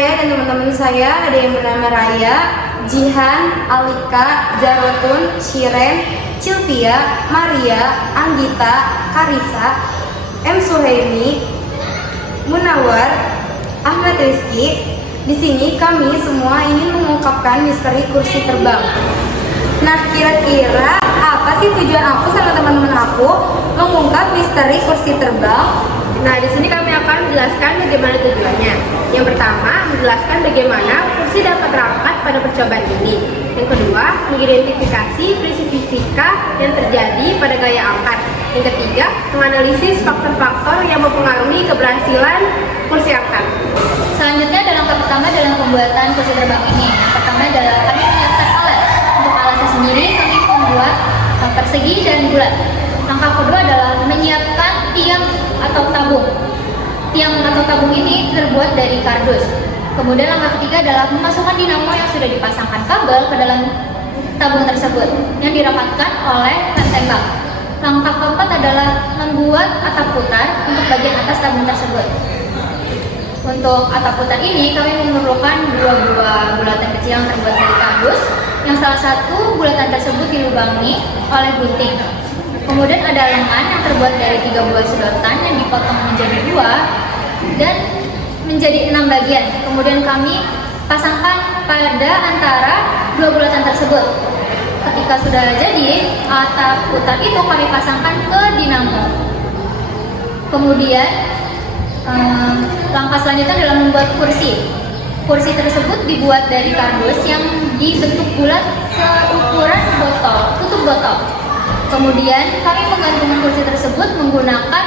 saya dan teman-teman saya ada yang bernama Raya, Jihan, Alika, Jarotun, Shiren, Cilvia, Maria, Anggita, Karisa, M. Suhaimi, Munawar, Ahmad Rizky. Di sini kami semua ingin mengungkapkan misteri kursi terbang. Nah, kira-kira apa sih tujuan aku sama teman-teman aku mengungkap misteri kursi terbang? Nah, di sini kami akan menjelaskan bagaimana tujuannya. Yang pertama, menjelaskan bagaimana kursi dapat terangkat pada percobaan ini. Yang kedua, mengidentifikasi prinsip fisika yang terjadi pada gaya angkat. Yang ketiga, menganalisis faktor-faktor yang mempengaruhi keberhasilan kursi angkat. Selanjutnya ada langkah pertama dalam pembuatan kursi terbang ini. Yang pertama adalah kami menyiapkan alat. Untuk alatnya sendiri kami membuat persegi dan bulat. Langkah kedua adalah menyiapkan tiang atau tabung. Tiang atau tabung ini terbuat dari kardus. Kemudian langkah ketiga adalah memasukkan dinamo yang sudah dipasangkan kabel ke dalam tabung tersebut yang dirapatkan oleh rem tembak. Langkah keempat adalah membuat atap putar untuk bagian atas tabung tersebut. Untuk atap putar ini kami memerlukan 2 buah bulatan kecil yang terbuat dari kardus, yang salah satu bulatan tersebut dilubangi oleh gunting. Kemudian ada lengan yang terbuat dari 3 buah sedotan yang dipotong menjadi 2 dan menjadi 6 bagian. Kemudian kami pasangkan pada antara 2 bulatan tersebut. Ketika sudah jadi, atap putar itu kami pasangkan ke dinamo. Kemudian langkah selanjutnya adalah membuat kursi. Kursi tersebut dibuat dari kardus yang dibentuk bulat seukuran tutup botol. Kemudian kami menggantungkan kursi tersebut menggunakan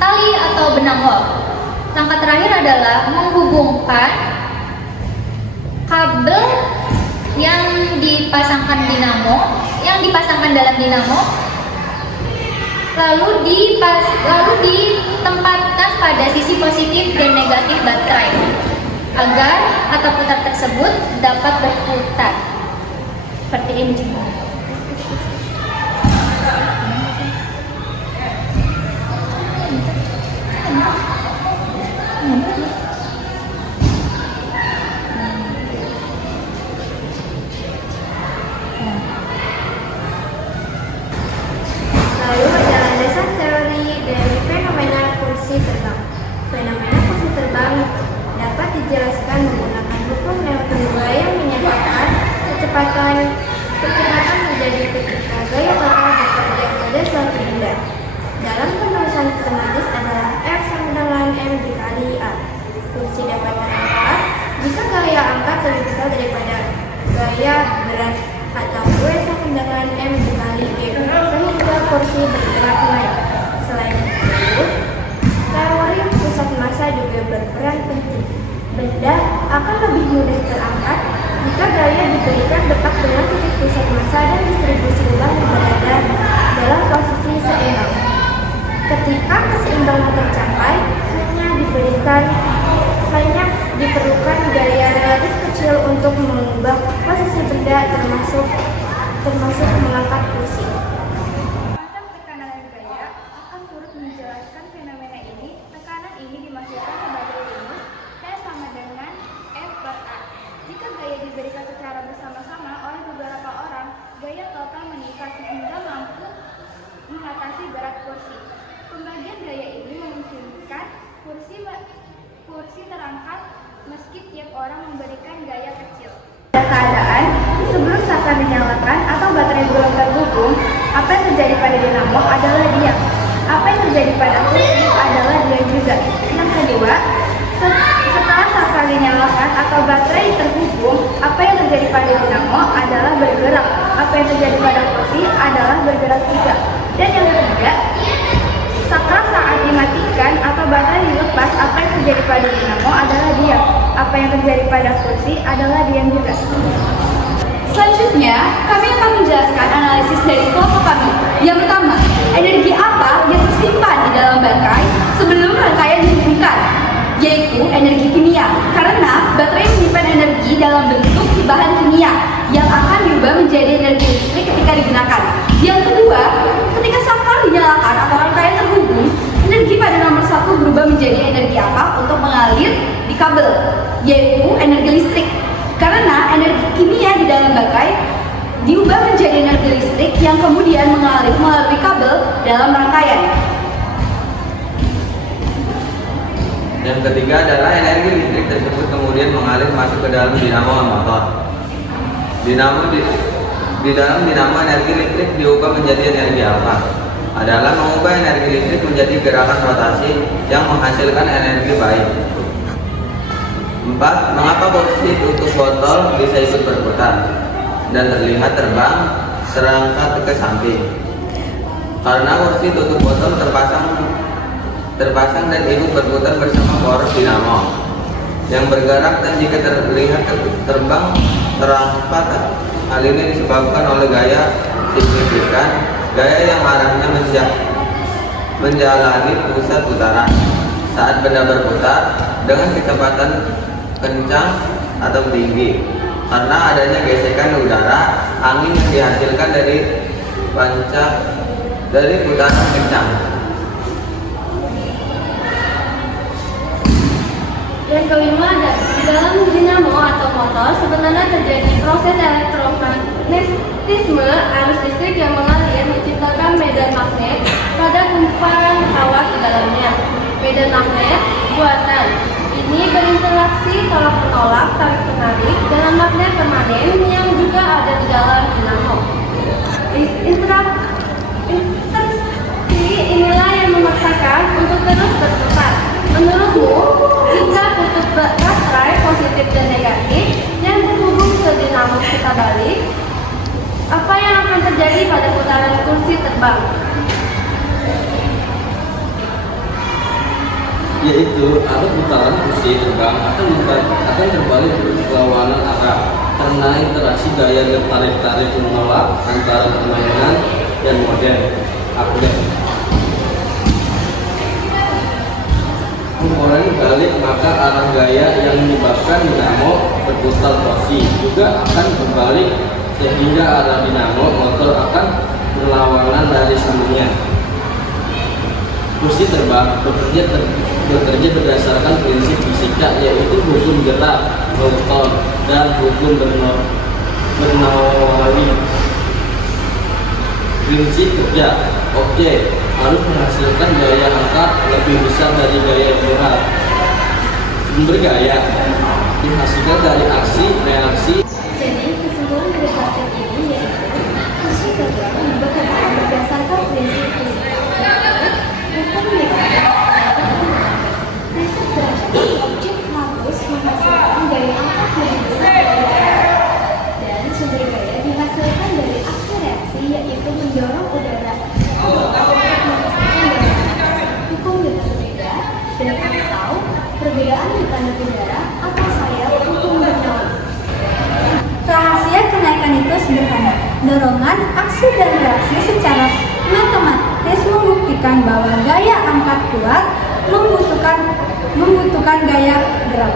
tali atau benang wol. Langkah terakhir adalah menghubungkan kabel yang dipasangkan dalam dinamo, lalu ditempatkan pada sisi positif dan negatif baterai agar atap putar tersebut dapat berputar seperti ini. Lalu ada landasan teori dari fenomena kursi terbang. Fenomena kursi terbang dapat dijelaskan menggunakan hukum Newton 2 yang menyatakan kecepatan menjadi ketika gaya total bekerja pada suatu benda. Dalam penulisan sistematis adalah F sama dengan M dikali A. Kursi dapat terangkat jika gaya angkat lebih besar daripada gaya berat, atau W sama dengan M dikali G, sehingga kursi bergerak naik. Selain itu, teori pusat massa juga berperan penting. Benda akan lebih mudah terangkat jika gaya diberikan dekat dengan titik pusat massa dan distribusi ulang berada dalam posisi seimbang. Ketika keseimbangan tercapai, hanya diperlukan gaya relatif kecil untuk mengubah posisi benda, termasuk mengangkat kursi. Konsep tekanan dan gaya akan turut menjelaskan fenomena ini. Tekanan ini dimaksudkan sebagai rumus T sama dengan F per A. Jika gaya diberikan secara bersama-sama oleh beberapa orang, gaya total meningkat sehingga mampu mengatasi berat kursi. Pembagian gaya ini memungkinkan kursi terangkat meski tiap orang memberikan gaya kecil. Pada keadaan sebelum saklar dinyalakan atau baterai belum terhubung, apa yang terjadi pada dinamo adalah diam. Apa yang terjadi pada kursi adalah diam juga. Yang kedua, setelah saklar dinyalakan atau baterai terhubung, apa yang terjadi pada dinamo adalah bergerak. Apa yang terjadi pada kursi adalah bergerak juga. Dan yang ketiga, saklar saat dimatikan atau baterai dilepas, apa yang terjadi pada dinamo adalah diam. Apa yang terjadi pada kursi adalah diam juga. Selanjutnya, kami akan menjelaskan analisis dari kelompok kami. Yang pertama, energi apa yang tersimpan di dalam baterai sebelum rangkaian dihubungkan, yaitu energi kimia. Karena baterai menyimpan energi dalam bentuk bahan kimia yang akan diubah menjadi energi listrik ketika digunakan. Yang kedua, ketika saklar dinyalakan atau rangkaian terhubung, energi pada nomor 1 berubah menjadi energi apa untuk mengalir di kabel, yaitu energi listrik. Karena energi kimia di dalam baterai diubah menjadi energi listrik yang kemudian mengalir melalui kabel dalam rangkaian. Yang ketiga adalah energi listrik tersebut kemudian mengalir masuk ke dalam dinamo motor. Di dalam dinamo energi listrik diubah menjadi energi apa? Adalah mengubah energi listrik menjadi gerakan rotasi yang menghasilkan energi baik. 4. Mengapa kursi tutup botol bisa ikut berputar dan terlihat terbang terangkat ke samping? Karena kursi tutup botol terpasang dan ikut berputar bersama poros dinamo yang bergerak, dan jika terlihat terbang terangkat, hal ini disebabkan oleh gaya signifikan, gaya yang arahnya menjalani pusat putaran saat benda berputar dengan kecepatan kencang atau tinggi. Karena adanya gesekan udara, angin yang dihasilkan dari putaran kencang. Yang kelima ada di dalam dinamo atau motor sebenarnya terjadi proses elektromagnetisme arus listrik yang mengalir menciptakan medan magnet pada kumparan kawat di dalamnya. Medan magnet buatan ini berinteraksi tolak menolak, tarik menarik dengan magnet permanen yang juga ada di dalam dinamo. Interaksi inilah yang memaksakan untuk terus berputar. Menurutmu, jika kutub baterai positif dan negatif yang terhubung ke dinamo kita balik, apa yang akan terjadi pada putaran kursi terbang? Yaitu arus putaran kursi terbang akan terbalik berlawanan arah karena interaksi gaya tarik-tarik menolak antara permainan dan model upgrade. Komponen balik, maka arah gaya yang menyebabkan dinamo berputar kursi juga akan berbalik sehingga arah dinamo motor akan berlawanan dari sebelumnya. Kursi terbang bekerja berdasarkan prinsip fisika, yaitu hukum gerak Newton dan hukum Bernoulli. Prinsip kerja objek harus menghasilkan gaya angkat lebih besar dari gaya berat. Sumber gaya dihasilkan dari aksi reaksi. Jadi kesimpulan dari praktek ini yaitu kursi terbang bekerja berdasarkan prinsip fisika, hukum mekanika. Prinsip berarti objek harus menghasilkan gaya angkat lebih besar dari berat, dan sumber gaya dihasilkan dari aksi reaksi, yaitu mendorong udara hukum berbeda dan atau perbedaan di tanda udara atau sayap hukum Bernoulli. Rahasia kenaikan itu sederhana. Dorongan, aksi dan reaksi secara matematis membuktikan bahwa gaya angkat kuat membutuhkan gaya berat.